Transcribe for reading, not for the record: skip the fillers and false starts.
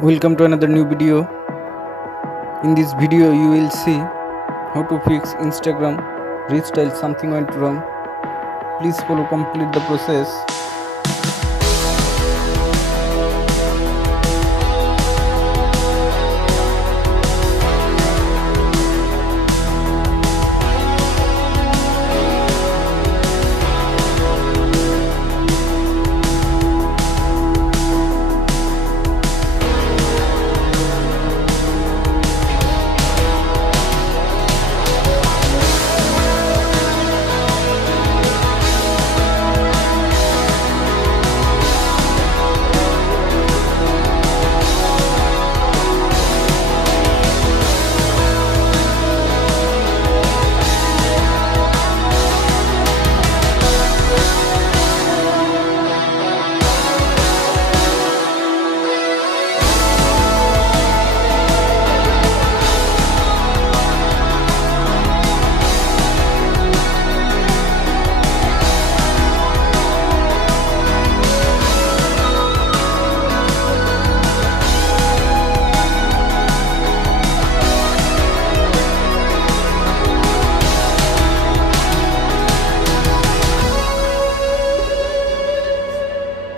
Welcome to another new video. In this video you will see how to fix Instagram Restyle something went wrong. Please follow complete the process.